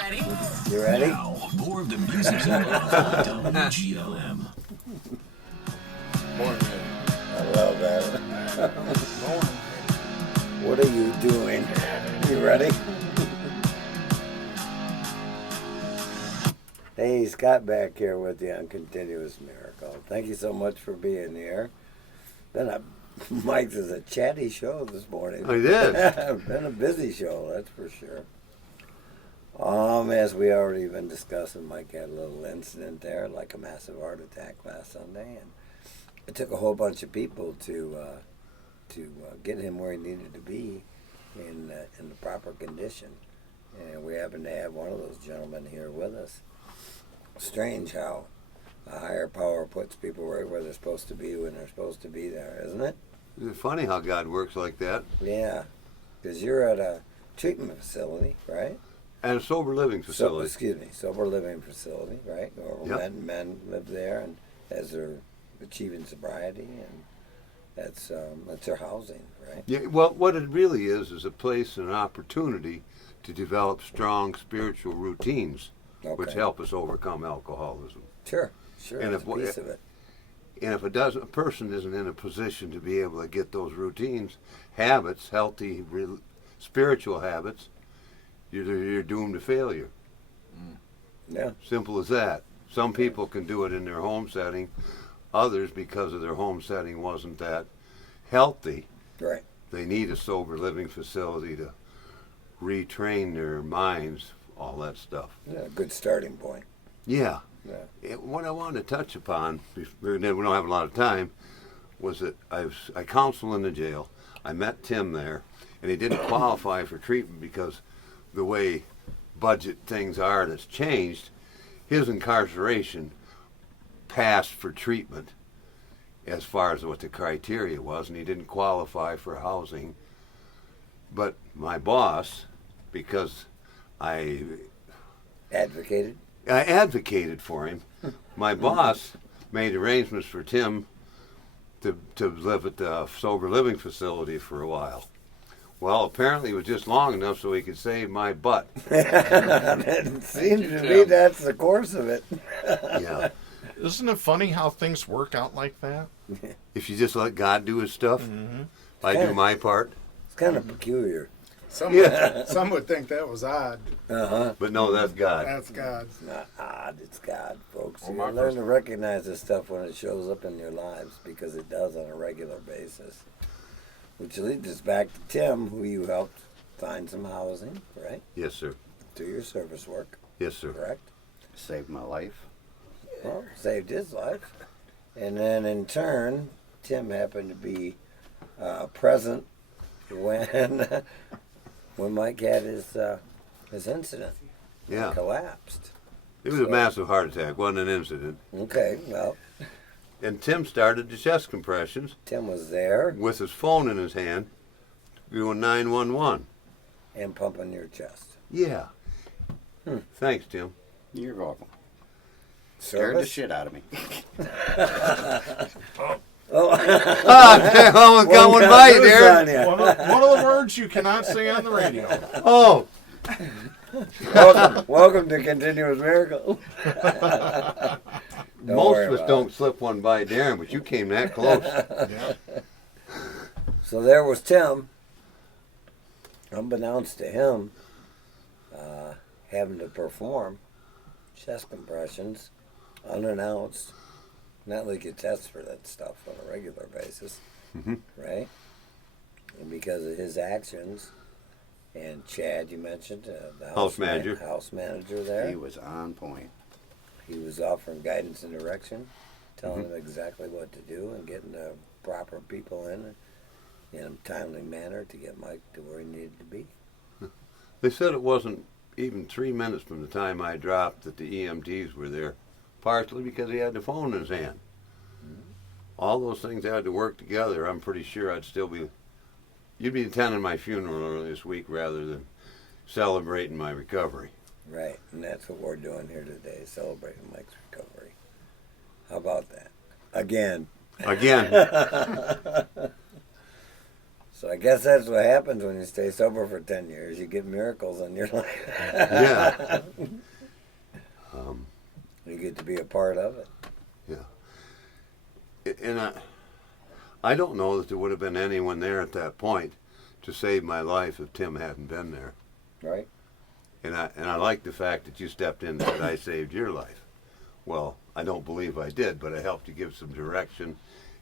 Ready? You ready? Now, more of the music you love on WGLM. I love that. What are you doing? You ready? Hey, Scott back here with you on Continuous Miracle. Thank you so much for being here. Mike's is a chatty show this morning. I did. Been a busy show, that's for sure. As we already been discussing, Mike had a little incident there, like a massive heart attack last Sunday, and it took a whole bunch of people to get him where he needed to be in the proper condition. And we happen to have one of those gentlemen here with us. Strange how a higher power puts people right where they're supposed to be when they're supposed to be there, isn't it? It's funny how God works like that. Yeah, because you're at a treatment facility, right? At a sober living facility. Sober living facility, right? Or Yep. men live there, and as they're achieving sobriety, and that's their housing, right? Yeah, well, what it really is a place and an opportunity to develop strong spiritual routines, which help us overcome alcoholism. Sure, And it's a piece of it. And if a person isn't in a position to be able to get those routines, habits, healthy spiritual habits, you're doomed to failure. Yeah. Simple as that. Some people can do it in their home setting. Others, because of their home setting wasn't that healthy, right? They need a sober living facility to retrain their minds, all that stuff. Yeah, a good starting point. Yeah. Yeah. What I wanted to touch upon, we don't have a lot of time, was that I counsel in the jail. I met Tim there, and he didn't qualify for treatment because the way budget things are that's changed, his incarceration passed for treatment as far as what the criteria was, and he didn't qualify for housing. But my boss, because I advocated for him, my boss made arrangements for Tim to live at the sober living facility for a while. Well, apparently it was just long enough so he could save my butt. It seems to me that's the course of it. Yeah. Isn't it funny how things work out like that? If you just let God do his stuff, I do my part. It's kind of peculiar. Some would think that was odd. But no, that's God. That's God. It's not odd, it's God, folks. Well, You my gotta learn first- to recognize this stuff when it shows up in your lives, because it does on a regular basis. Which leads us back to Tim, who you helped find some housing, right? Yes, sir. Do your service work. Yes, sir. Correct? Saved my life. Well, saved his life. And then in turn, Tim happened to be present when Mike had his incident. Yeah. Collapsed. It was a massive heart attack, wasn't an incident. Okay, well. And Tim started the chest compressions. Tim was there. With his phone in his hand, doing 911. And pumping your chest. Yeah. Thanks, Tim. You're welcome. Service? Scared the shit out of me. I almost got one by you there. One of the words you cannot say on the radio. Oh. Welcome to Continuous Miracle. Most of us don't slip one by Darren, but you came that close. So there was Tim, unbeknownst to him, having to perform chest compressions unannounced. Not like you test for that stuff on a regular basis, right? And because of his actions, and Chad, you mentioned, the House manager. house manager there. He was on point. He was offering guidance and direction, telling him exactly what to do, and getting the proper people in a timely manner to get Mike to where he needed to be. They said it wasn't even 3 minutes from the time I dropped that the EMTs were there, partially because he had the phone in his hand. All those things had to work together. I'm pretty sure you'd be attending my funeral this week rather than celebrating my recovery. Right, and that's what we're doing here today, celebrating Mike's recovery. How about that? Again. So I guess that's what happens when you stay sober for 10 years. You get miracles in your life. Yeah. You get to be a part of it. Yeah. And I don't know that there would have been anyone there at that point to save my life if Tim hadn't been there. Right. And I like the fact that you stepped in and said I saved your life. Well, I don't believe I did, but I helped you give some direction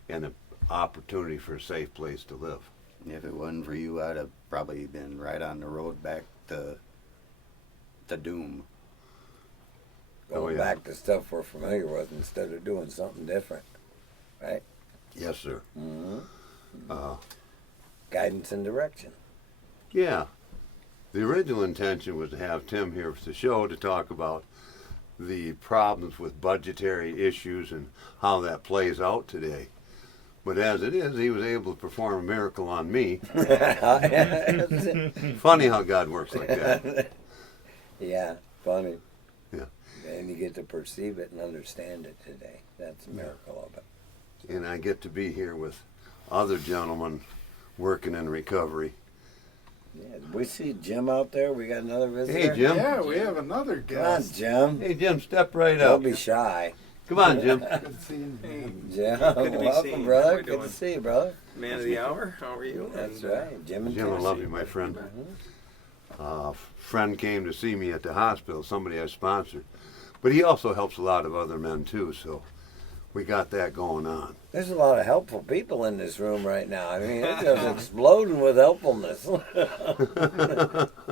and an opportunity for a safe place to live. If it wasn't for you, I'd have probably been right on the road back to doom. Going back to stuff we're familiar with instead of doing something different, right? Yes, sir. Guidance and direction. Yeah. The original intention was to have Tim here for the show to talk about the problems with budgetary issues and how that plays out today. But as it is, he was able to perform a miracle on me. Funny how God works like that. Yeah, funny. Yeah. And you get to perceive it and understand it today. That's a miracle of it. And I get to be here with other gentlemen working in recovery. Yeah, did we see Jim out there? We got another visitor. Hey, Jim. Yeah, we have another guest. Come on, Jim. Hey, Jim, step right Don't up. be shy. Come on, Jim. Good seeing you. Jim, Good to be welcome, seen. brother. How we Good doing? to see you, brother. Man of the hour, how are you? That's And, right. Jim and Jim, I Tim. love you, my friend. Friend came to see me at the hospital, somebody I sponsored. But he also helps a lot of other men, too, so we got that going on. There's a lot of helpful people in this room right now. I mean, it's just exploding with helpfulness.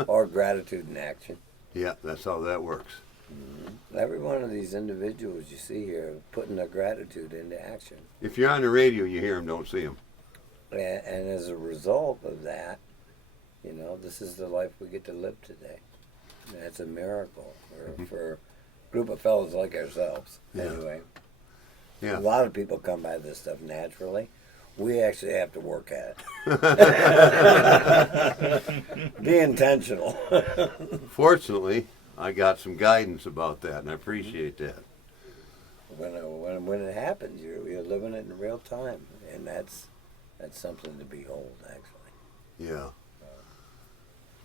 Or gratitude in action. Yeah, that's how that works. Every one of these individuals you see here putting their gratitude into action. If you're on the radio, you hear him, don't see him. And as a result of that, you know, this is the life we get to live today. And that's a miracle for a group of fellows like ourselves. Yeah. Anyway, Yeah. a lot of people come by this stuff naturally. We actually have to work at it. Be intentional. Fortunately, I got some guidance about that, and I appreciate that. When it happens, you're living it in real time, and that's something to behold, actually. Yeah.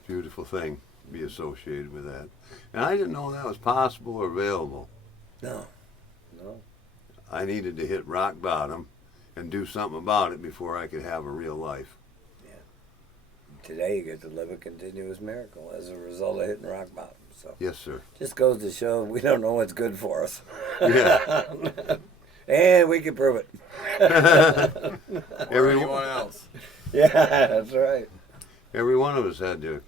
Beautiful thing to be associated with that. And I didn't know that was possible or available. No. I needed to hit rock bottom and do something about it before I could have a real life. Today you get to live a continuous miracle as a result of hitting rock bottom. So Yes, sir. just goes to show we don't know what's good for us. Yeah. And we can prove it. Anyone else. Yeah, that's right. Every one of us had to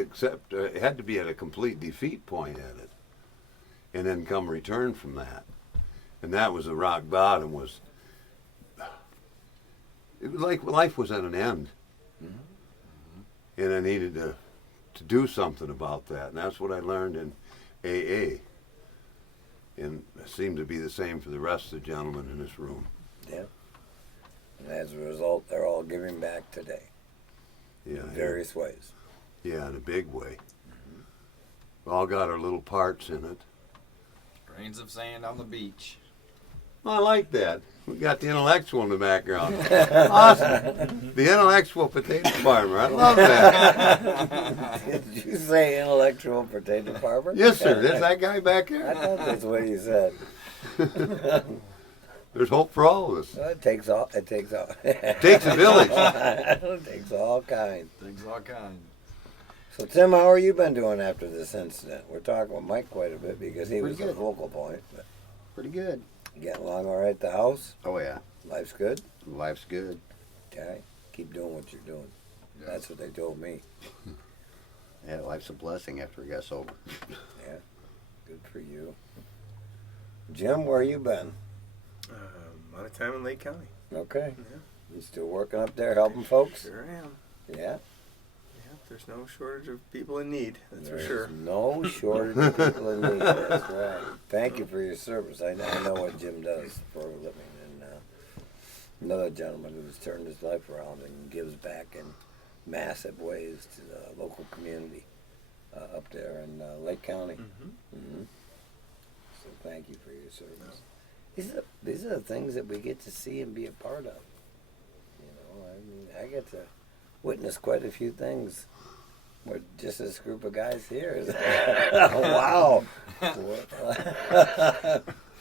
accept, had to be at a complete defeat point at it, and then come return from that. And that was the rock bottom. It was like life was at an end, and I needed to do something about that. And that's what I learned in AA, and it seemed to be the same for the rest of the gentlemen in this room. Yeah. And as a result, they're all giving back today Yeah, in various ways. Yeah, in a big way. We all got our little parts in it. Grains of sand on the beach. I like that. We got the intellectual in the background. Awesome. The intellectual potato farmer. I love that. Did you say intellectual potato farmer? Yes, sir. There's that guy back there. I thought that's what you said. There's hope for all of us. Well, it takes all. It takes all. It takes a village. It takes all kinds. Things all kinds. So Tim, how are you been doing after this incident? We're talking with Mike quite a bit because he was Pretty the good. focal point. But Pretty good. you getting along all right at the house? Oh, yeah. Life's good? Life's good. Okay. Keep doing what you're doing. That's what they told me. Yeah, life's a blessing after we got sober. Yeah. Good for you. Jim, where you been? A lot of time in Lake County. Okay. Yeah. You still working up there helping folks? Sure am. Yeah. Yeah, there's no shortage of people in need, that's for There's sure. no shortage of people in need. That's right. Thank you for your service. I know what Jim does for a living, and another gentleman who's turned his life around and gives back in massive ways to the local community up there in Lake County. Mm-hmm. So thank you for your service. These are the things that we get to see and be a part of. You know, I mean, I get to witness quite a few things. We're just this group of guys here. Wow.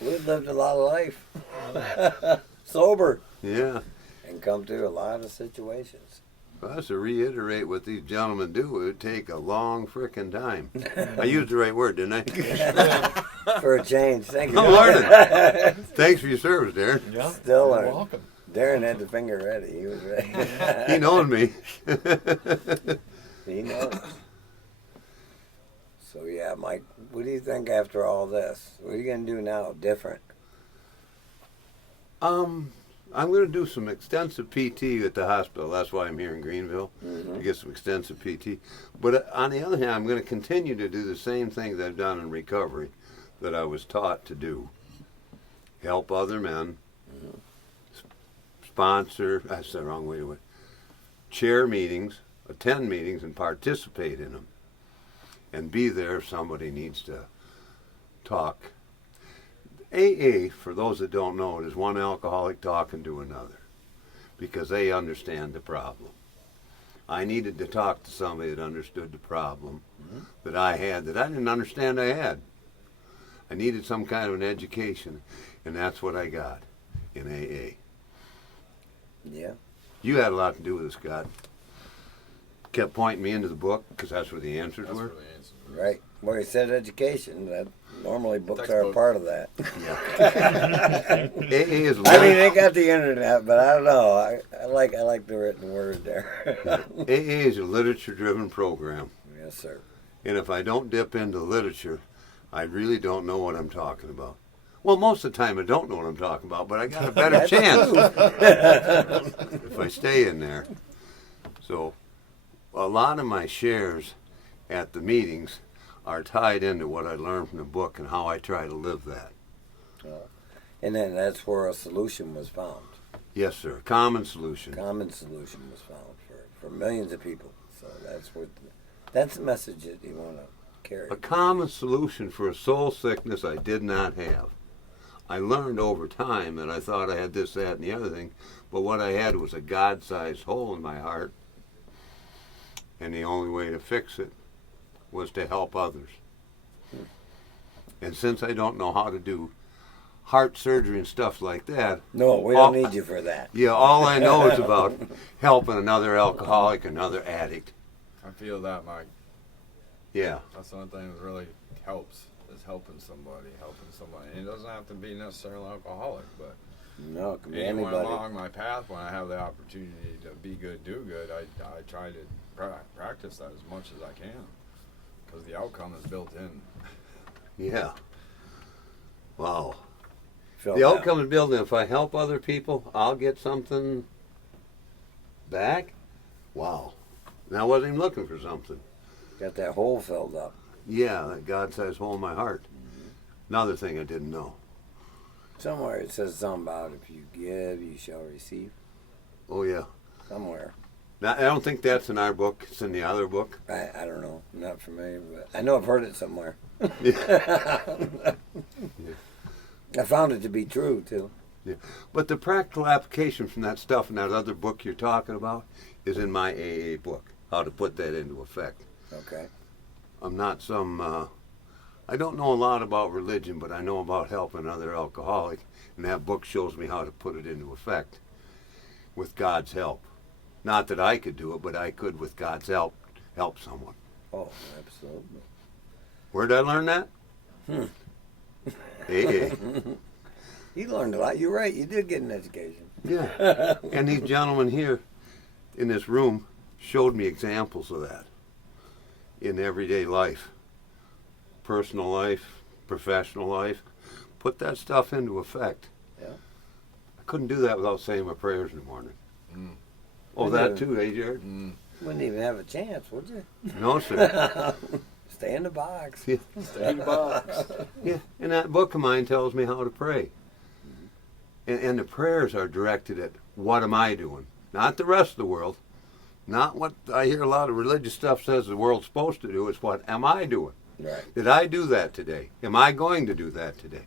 We've lived a lot of life. Sober. Yeah. and come through a lot of situations. For us to reiterate what these gentlemen do, it would take a long frickin' time. I used the right word, didn't I? For a change. Thank you. I'm learning. Thanks for your service, Darren. Yeah. Still You're learning. welcome. Darren had the finger ready. He was ready. He knows me. He knows. So yeah, Mike, what do you think after all this? What are you gonna do now different? I'm going to do some extensive PT at the hospital. That's why I'm here in Greenville, to get some extensive PT. But on the other hand, I'm going to continue to do the same things I've done in recovery that I was taught to do. Help other men, sponsor, that's the wrong way to it, chair meetings, attend meetings, and participate in them. And be there if somebody needs to talk. AA, for those that don't know it, is one alcoholic talking to another because they understand the problem. I needed to talk to somebody that understood the problem that I had that I didn't understand I had. I needed some kind of an education, and that's what I got in AA. Yeah. You had a lot to do with it, Scott. Kept pointing me into the book because that's where the answers were. Right. Well, you said education. That normally books are a part of that. AA is. I mean, they got the internet, but I don't know. I like the written word there. AA is a literature-driven program. Yes, sir. And if I don't dip into literature, I really don't know what I'm talking about. Well, most of the time I don't know what I'm talking about, but I got a better chance if I stay in there. So a lot of my shares at the meetings are tied into what I learned from the book and how I try to live that. And then that's where a solution was found. Yes, sir. Common solution. Common solution was found for millions of people. So that's the message that you want to carry. A common solution for a soul sickness I did not have. I learned over time that I thought I had this, that, and the other thing, but what I had was a God-sized hole in my heart, and the only way to fix it was to help others. And since I don't know how to do heart surgery and stuff like that... No, we don't need you for that. Yeah, all I know is about helping another alcoholic, another addict. I feel that, Mike. Yeah. That's the only thing that really helps, is helping somebody. And it doesn't have to be necessarily alcoholic, but no, it can be anyone anybody. along my path, when I have the opportunity to be good, do good, I try to practice that as much as I can, because the outcome is built in. Yeah. Wow. Feel The that. outcome is built in. If I help other people, I'll get something back? Wow. And I wasn't even looking for something. Got that hole filled up. Yeah, that God-sized hole in my heart. Another thing I didn't know. Somewhere it says something about if you give, you shall receive. Oh, yeah. Somewhere. Now, I don't think that's in our book. It's in the other book. I don't know. I'm not familiar, but I know I've heard it somewhere. I found it to be true, too. Yeah. But the practical application from that stuff in that other book you're talking about is in my AA book, how to put that into effect. Okay. I'm not I don't know a lot about religion, but I know about helping another alcoholic, and that book shows me how to put it into effect with God's help. Not that I could do it, but I could, with God's help someone. Oh, absolutely. Where did I learn that? AA. You learned a lot. You're right. You did get an education. Yeah. And these gentlemen here in this room showed me examples of that in everyday life. Personal life, professional life. Put that stuff into effect. Yeah. I couldn't do that without saying my prayers in the morning. Oh, that too, eh, Jared? Wouldn't even have a chance, would you? No, sir. Stay in the box. Yeah. Stay in the box. Yeah, and that book of mine tells me how to pray. And the prayers are directed at what am I doing? Not the rest of the world. Not what I hear a lot of religious stuff says the world's supposed to do. It's what am I doing? Right. Did I do that today? Am I going to do that today?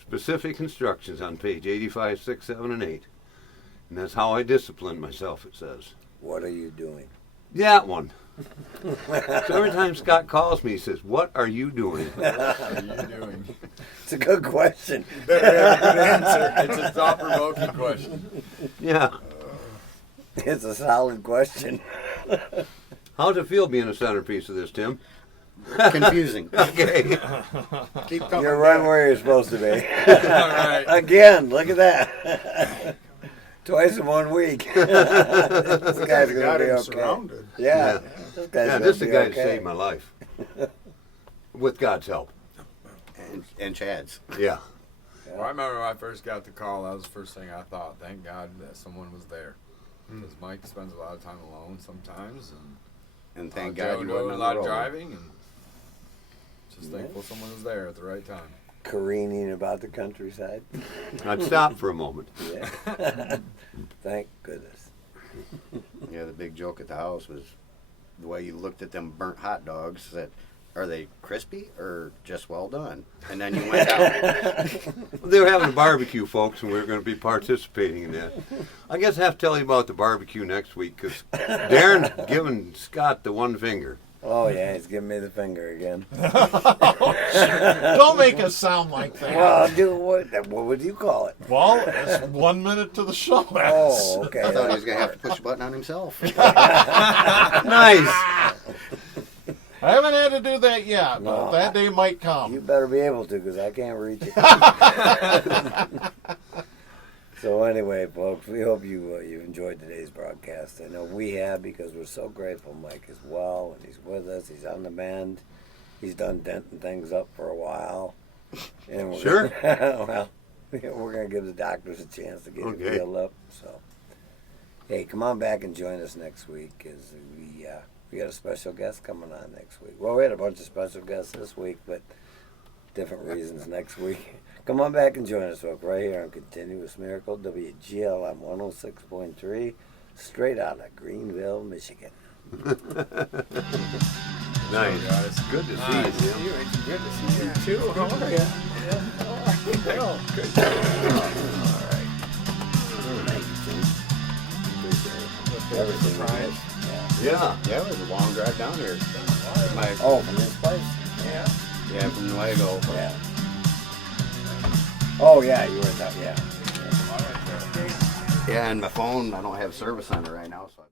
Specific instructions on page 85, 6, 7, and 8. And that's how I discipline myself, it says. What are you doing? That one. So every time Scott calls me, he says, "What are you doing?" What are you doing? It's a good question. You better have a good answer. It's a thought-provoking question. Yeah. It's a solid question. How's it feel being a centerpiece of this, Tim? Confusing. Okay. Keep coming You're right back. where you're supposed to be. All right. Again, look at that. Twice in 1 week. This guy's Got gonna be him okay. surrounded. Yeah. This guy's Yeah, gonna this is the be guy that okay. saved my life. With God's help. And Chad's. Yeah. Well, I remember when I first got the call, that was the first thing I thought. Thank God that someone was there. Because Mike spends a lot of time alone sometimes. And thank Joe God you doing wasn't a on lot the of road. driving. And just thankful someone was there at the right time. Careening about the countryside. I'd stop for a moment. Yeah. Thank goodness. Yeah, the big joke at the house was the way you looked at them burnt hot dogs. That are they crispy or just well done? And then you went out. They were having a barbecue, folks, and we were going to be participating in that. I guess I have to tell you about the barbecue next week because Darren's giving Scott the one finger. Oh yeah, he's giving me the finger again. Don't make us sound like that. Well, what would you call it? Well, it's 1 minute to the show. Oh, okay. I thought he was going to have to push a button on himself. Nice. I haven't had to do that yet, but No, that day might come. You better be able to, because I can't reach it. So anyway, folks, we hope you've enjoyed today's broadcast. I know we have, because we're so grateful Mike is well, and he's with us. He's on the mend. He's done denting things up for a while. And we're Sure. Well, we're going to give the doctors a chance to get it healed up. So, hey, come on back and join us next week, because we got a special guest coming on next week. Well, we had a bunch of special guests this week, but different reasons next week. Come on back and join us, folks, right here on Continuous Miracle, WGLM 106.3, straight out of Greenville, Michigan. Nice. Guys. Good to see you, Tim. Good to see you too. How are you? Well, good. All right. Thank you, Tim. Everything. Surprise. Yeah. Yeah, it was a long drive down here. Oh, from this place? Yeah. Yeah, from Nuevo. Yeah. Oh, yeah, you were at that, yeah. Yeah, and my phone, I don't have service on it right now, so